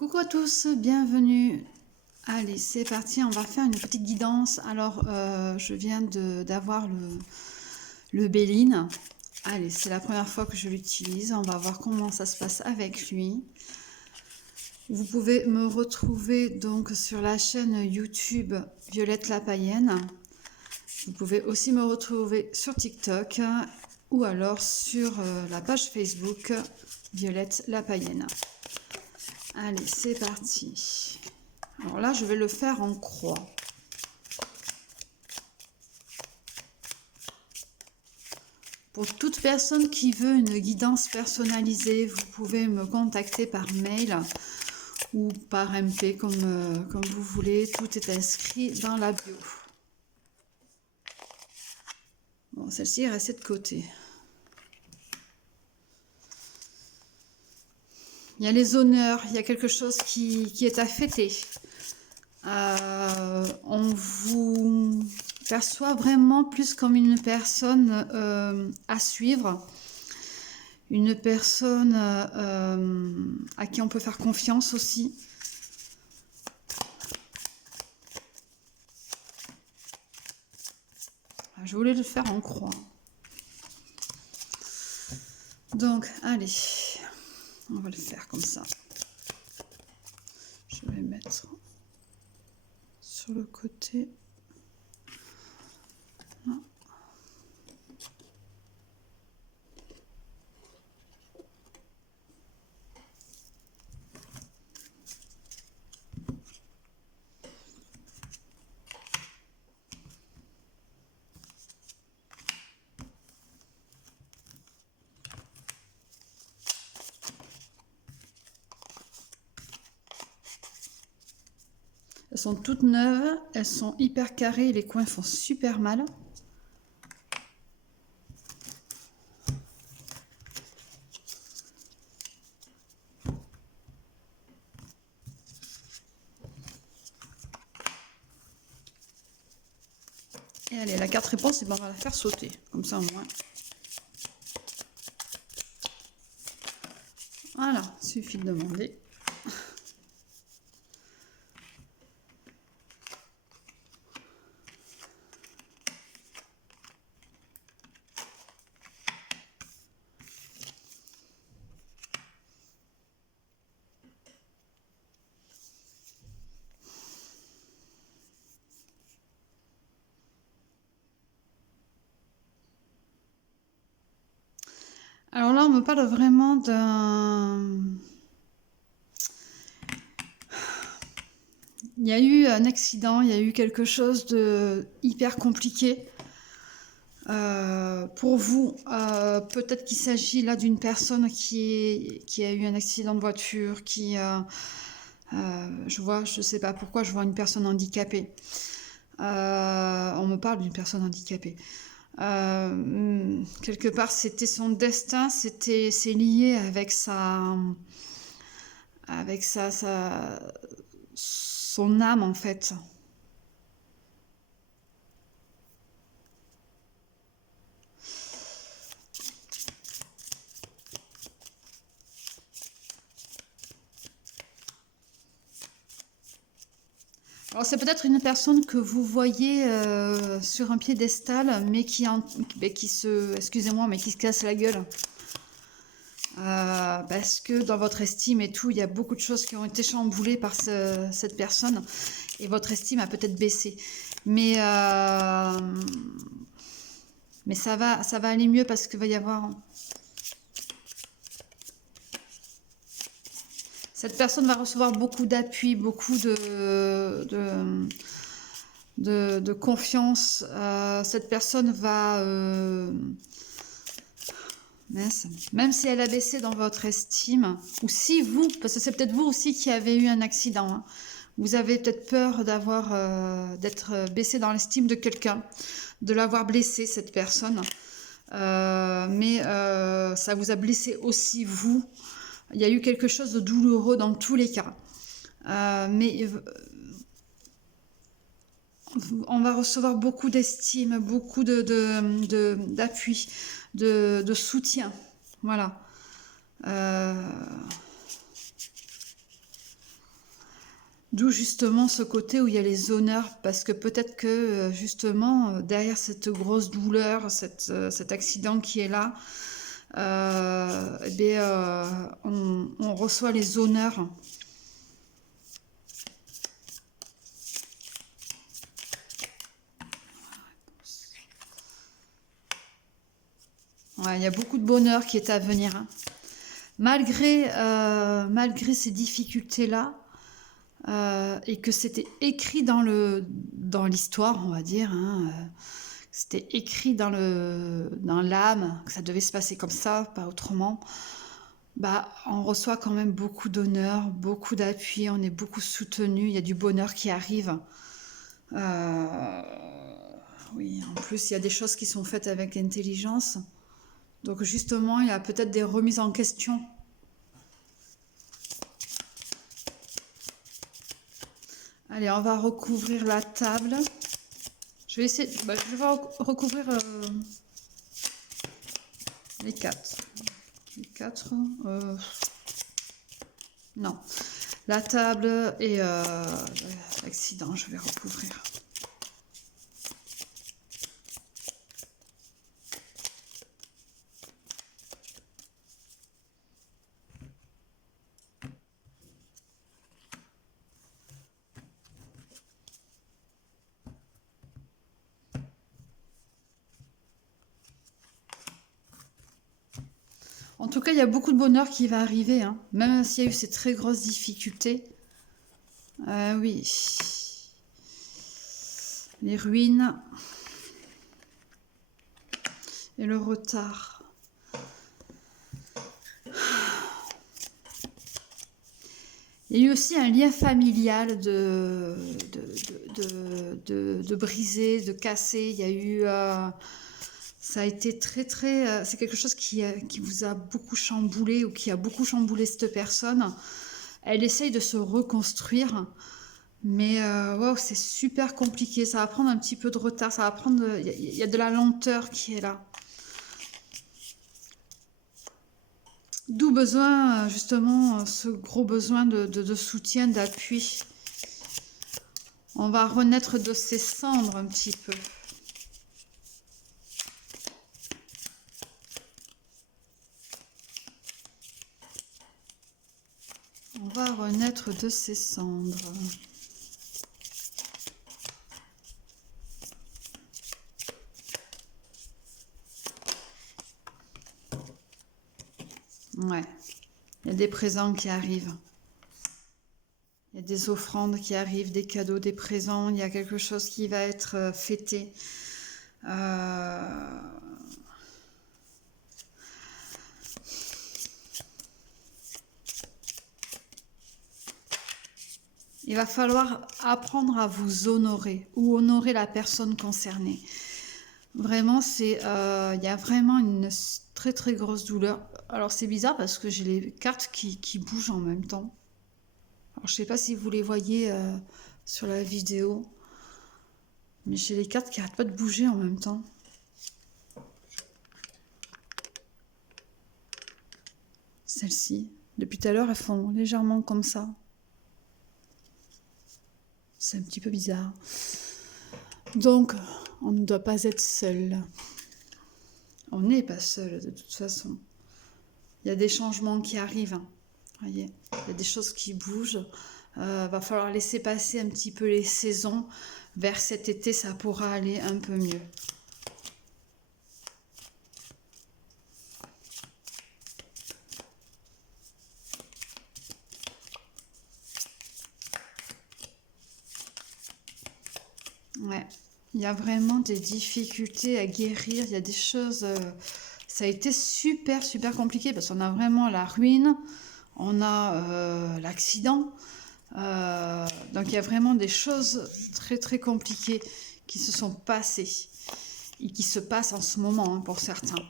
Coucou à tous, bienvenue. Allez, c'est parti, on va faire une petite guidance. Alors, je viens d'avoir le Béline. Allez, c'est la première fois que je l'utilise. On va voir comment ça se passe avec lui. Vous pouvez me retrouver donc sur la chaîne YouTube Violette la Païenne. Vous pouvez aussi me retrouver sur TikTok ou alors sur la page Facebook Violette la Païenne. Allez, c'est parti. Alors là, je vais le faire en croix. Pour toute personne qui veut une guidance personnalisée, vous pouvez me contacter par mail ou par MP comme vous voulez. Tout est inscrit dans la bio. Bon, celle-ci est restée de côté. Il y a les honneurs, il y a quelque chose qui est à fêter. On vous perçoit vraiment plus comme une personne à suivre, une personne à qui on peut faire confiance aussi. Je voulais le faire en croix. Donc, allez, on va le faire comme ça. Je vais mettre sur le côté. Elles sont toutes neuves, elles sont hyper carrées, les coins font super mal. Et allez, la carte réponse, on va la faire sauter, comme ça au moins. Voilà, suffit de demander. Alors là, on me parle vraiment d'un... Il y a eu un accident, il y a eu quelque chose de hyper compliqué. Pour vous, peut-être qu'il s'agit là d'une personne qui a eu un accident de voiture, je sais pas pourquoi, je vois une personne handicapée. On me parle d'une personne handicapée. Quelque part, c'était son destin, c'est lié avec son âme en fait. Alors c'est peut-être une personne que vous voyez sur un piédestal, mais qui se casse la gueule. Parce que dans votre estime et tout, il y a beaucoup de choses qui ont été chamboulées par cette personne, et votre estime a peut-être baissé. Mais ça va aller mieux parce qu'il va y avoir... Cette personne va recevoir beaucoup d'appui, beaucoup de confiance. Cette personne va... même si elle a baissé dans votre estime, ou si vous, parce que c'est peut-être vous aussi qui avez eu un accident, hein, vous avez peut-être peur d'être baissé dans l'estime de quelqu'un, de l'avoir blessé, cette personne. Mais ça vous a blessé aussi vous. Il y a eu quelque chose de douloureux dans tous les cas. Mais on va recevoir beaucoup d'estime, beaucoup d'appui, de soutien. Voilà. D'où justement ce côté où il y a les honneurs, parce que peut-être que justement derrière cette grosse douleur, cet accident qui est là, eh bien, on reçoit les honneurs. Ouais, il y a beaucoup de bonheur qui est à venir, hein. Malgré ces difficultés-là, et que c'était écrit dans l'histoire, on va dire, hein, c'était écrit dans l'âme, que ça devait se passer comme ça, pas autrement, bah, on reçoit quand même beaucoup d'honneur, beaucoup d'appui, on est beaucoup soutenu, il y a du bonheur qui arrive. Euh, oui, en plus, il y a des choses qui sont faites avec intelligence. Donc justement, il y a peut-être des remises en question. Allez, on va recouvrir la table. Je vais essayer, je vais recouvrir les quatre. Les quatre, non. La table et l'accident, je vais recouvrir. En tout cas, il y a beaucoup de bonheur qui va arriver, hein. Même s'il y a eu ces très grosses difficultés. Oui. Les ruines. Et le retard. Il y a eu aussi un lien familial de briser, de casser. Il y a eu... ça a été très... c'est quelque chose qui vous a beaucoup chamboulé ou qui a beaucoup chamboulé cette personne. Elle essaye de se reconstruire. Mais wow, c'est super compliqué. Ça va prendre un petit peu de retard. Ça va prendre... Il y a de la lenteur qui est là. D'où besoin, justement, ce gros besoin de soutien, d'appui. On va renaître de ses cendres un petit peu. On va renaître de ses cendres. Ouais, il y a des présents qui arrivent. Il y a des offrandes qui arrivent, des cadeaux, des présents. Il y a quelque chose qui va être fêté. Il va falloir apprendre à vous honorer ou honorer la personne concernée. Vraiment, il y a vraiment une très très grosse douleur. Alors c'est bizarre parce que j'ai les cartes qui bougent en même temps. Alors je sais pas si vous les voyez sur la vidéo, mais j'ai les cartes qui n'arrêtent pas de bouger en même temps. Celles-ci, depuis tout à l'heure, elles font légèrement comme ça. C'est un petit peu bizarre. Donc, on ne doit pas être seul. On n'est pas seul de toute façon. Il y a des changements qui arrivent. Hein. Voyez, il y a des choses qui bougent. Va falloir laisser passer un petit peu les saisons. Vers cet été, ça pourra aller un peu mieux. Ouais, il y a vraiment des difficultés à guérir. Il y a des choses... ça a été super, super compliqué parce qu'on a vraiment la ruine. On a l'accident. Donc il y a vraiment des choses très très compliquées qui se sont passées et qui se passent en ce moment hein, pour certains.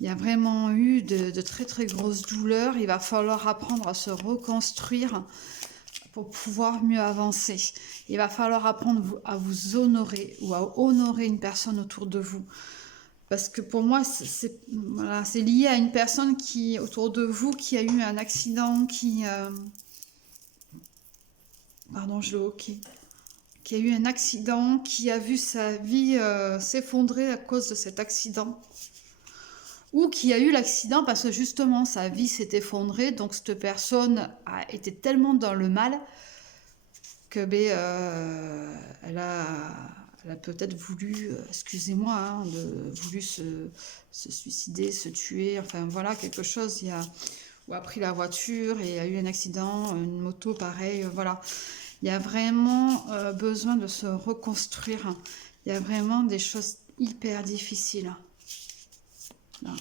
Il y a vraiment eu de très très grosses douleurs. Il va falloir apprendre à se reconstruire pour pouvoir mieux avancer. Il va falloir apprendre à vous honorer ou à honorer une personne autour de vous. Parce que pour moi, c'est voilà, lié à une personne qui autour de vous qui a eu un accident, qui pardon, je le hockey, qui a eu un accident, qui a vu sa vie s'effondrer à cause de cet accident, ou qui a eu l'accident parce que justement sa vie s'est effondrée, donc cette personne a été tellement dans le mal que elle a peut-être voulu, excusez-moi, hein, voulu se suicider, se tuer, enfin voilà, quelque chose, ou a pris la voiture et a eu un accident, une moto pareil, voilà. Il y a vraiment besoin de se reconstruire. Il y a vraiment des choses hyper difficiles. Là.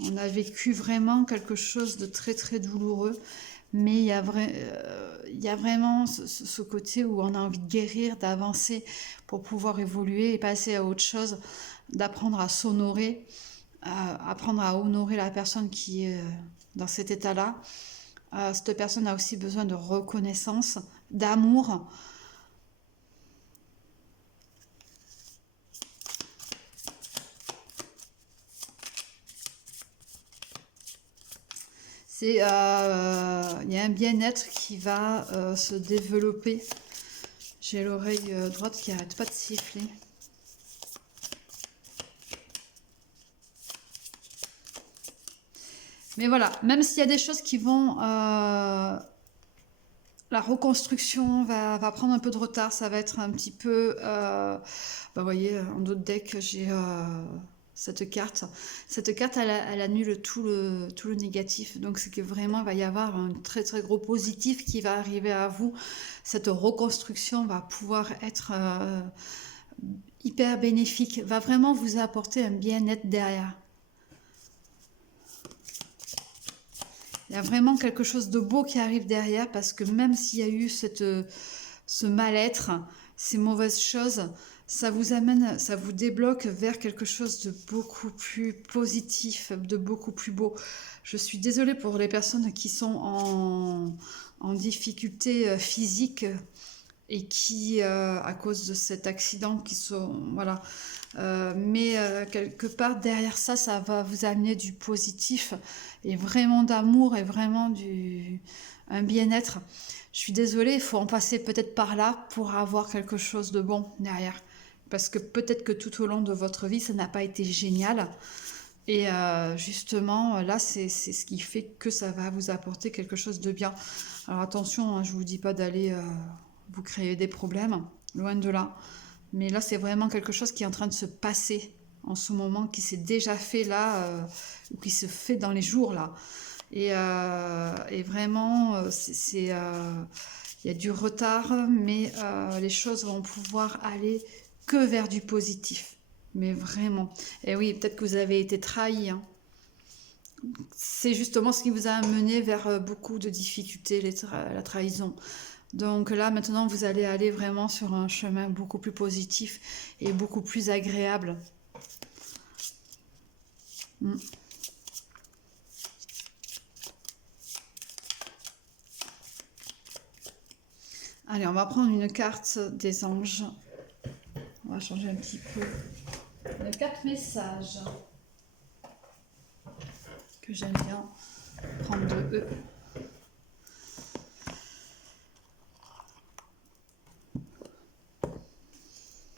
On a vécu vraiment quelque chose de très très douloureux, mais il y a vraiment ce côté où on a envie de guérir, d'avancer pour pouvoir évoluer et passer à autre chose, d'apprendre à s'honorer, apprendre à honorer la personne qui est dans cet état-là. Cette personne a aussi besoin de reconnaissance, d'amour. Il y a un bien-être qui va se développer. J'ai l'oreille droite qui n'arrête pas de siffler. Mais voilà, même s'il y a des choses qui vont... la reconstruction va prendre un peu de retard, ça va être un petit peu... vous voyez, en d'autres decks, j'ai cette carte. Cette carte, elle annule tout le négatif. Donc c'est que vraiment, il va y avoir un très très gros positif qui va arriver à vous. Cette reconstruction va pouvoir être hyper bénéfique, va vraiment vous apporter un bien-être derrière. Il y a vraiment quelque chose de beau qui arrive derrière, parce que même s'il y a eu ce mal-être, ces mauvaises choses, ça vous amène, ça vous débloque vers quelque chose de beaucoup plus positif, de beaucoup plus beau. Je suis désolée pour les personnes qui sont en difficulté physique et qui, à cause de cet accident, qui sont... Voilà. Mais quelque part derrière ça, ça va vous amener du positif et vraiment d'amour et vraiment un bien-être. Je suis désolée, il faut en passer peut-être par là pour avoir quelque chose de bon derrière. Parce que peut-être que tout au long de votre vie, ça n'a pas été génial. Et justement, là, c'est ce qui fait que ça va vous apporter quelque chose de bien. Alors attention, hein, je ne vous dis pas d'aller vous créer des problèmes, loin de là. Mais là, c'est vraiment quelque chose qui est en train de se passer en ce moment, qui s'est déjà fait là, ou qui se fait dans les jours là. Et vraiment, il y a du retard, mais les choses vont pouvoir aller que vers du positif. Mais vraiment. Et oui, peut-être que vous avez été trahi. Hein. C'est justement ce qui vous a amené vers beaucoup de difficultés, la trahison. Donc là, maintenant, vous allez aller vraiment sur un chemin beaucoup plus positif et beaucoup plus agréable. Allez, on va prendre une carte des anges. On va changer un petit peu. Les 4 messages que j'aime bien prendre de eux.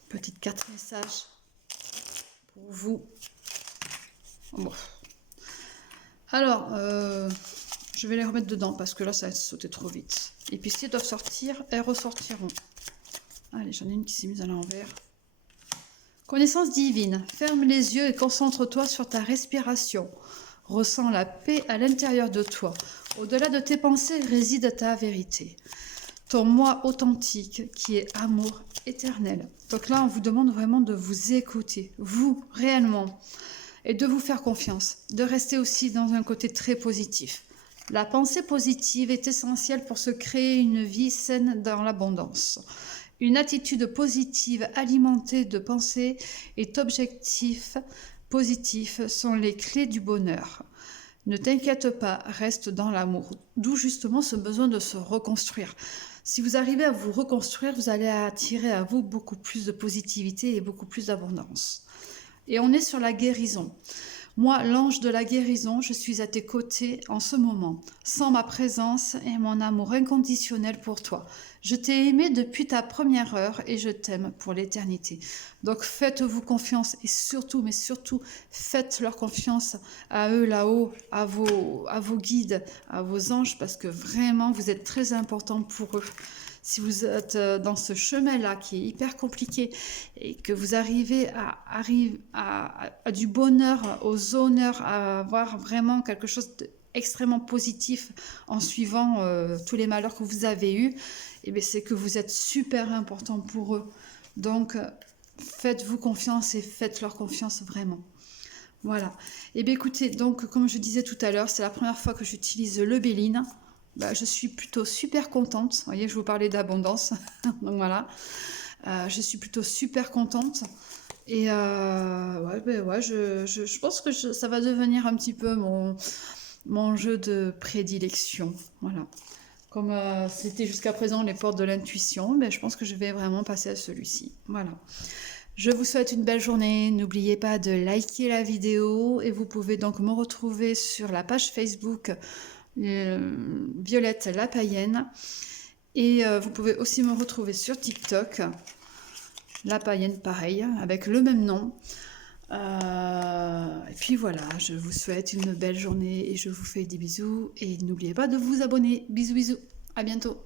Petite 4 messages pour vous. Bon. Alors, je vais les remettre dedans parce que là, ça va sauter trop vite. Et puis, si elles doivent sortir, elles ressortiront. Allez, j'en ai une qui s'est mise à l'envers. Connaissance divine. Ferme les yeux et concentre-toi sur ta respiration. Ressens la paix à l'intérieur de toi. Au-delà de tes pensées réside ta vérité. Ton moi authentique qui est amour éternel. Donc là, on vous demande vraiment de vous écouter, vous, réellement, et de vous faire confiance, de rester aussi dans un côté très positif. La pensée positive est essentielle pour se créer une vie saine dans l'abondance. Une attitude positive alimentée de pensées et d'objectifs positifs sont les clés du bonheur. Ne t'inquiète pas, reste dans l'amour. D'où justement ce besoin de se reconstruire. Si vous arrivez à vous reconstruire, vous allez attirer à vous beaucoup plus de positivité et beaucoup plus d'abondance. Et on est sur la guérison. Moi, l'ange de la guérison, je suis à tes côtés en ce moment, sans ma présence et mon amour inconditionnel pour toi. Je t'ai aimé depuis ta première heure et je t'aime pour l'éternité. Donc faites-vous confiance et surtout, mais surtout, faites leur confiance à eux là-haut, à vos guides, à vos anges, parce que vraiment, vous êtes très important pour eux. Si vous êtes dans ce chemin-là qui est hyper compliqué et que vous arrivez à du bonheur, aux honneurs, à avoir vraiment quelque chose d'extrêmement positif en suivant tous les malheurs que vous avez eus, et bien c'est que vous êtes super important pour eux. Donc, faites-vous confiance et faites leur confiance vraiment. Voilà. Et bien écoutez, donc comme je disais tout à l'heure, c'est la première fois que j'utilise le Béline. Bah, je suis plutôt super contente. Vous voyez, je vous parlais d'abondance. Donc voilà. Je suis plutôt super contente. Et ouais, je pense que ça va devenir un petit peu mon jeu de prédilection. Voilà. Comme c'était jusqu'à présent les portes de l'intuition, ben, je pense que je vais vraiment passer à celui-ci. Voilà. Je vous souhaite une belle journée. N'oubliez pas de liker la vidéo et vous pouvez donc me retrouver sur la page Facebook Violette la Païenne. Et vous pouvez aussi me retrouver sur TikTok, la Païenne pareil, avec le même nom. Et puis voilà, je vous souhaite une belle journée et je vous fais des bisous. Et n'oubliez pas de vous abonner. Bisous bisous, à bientôt.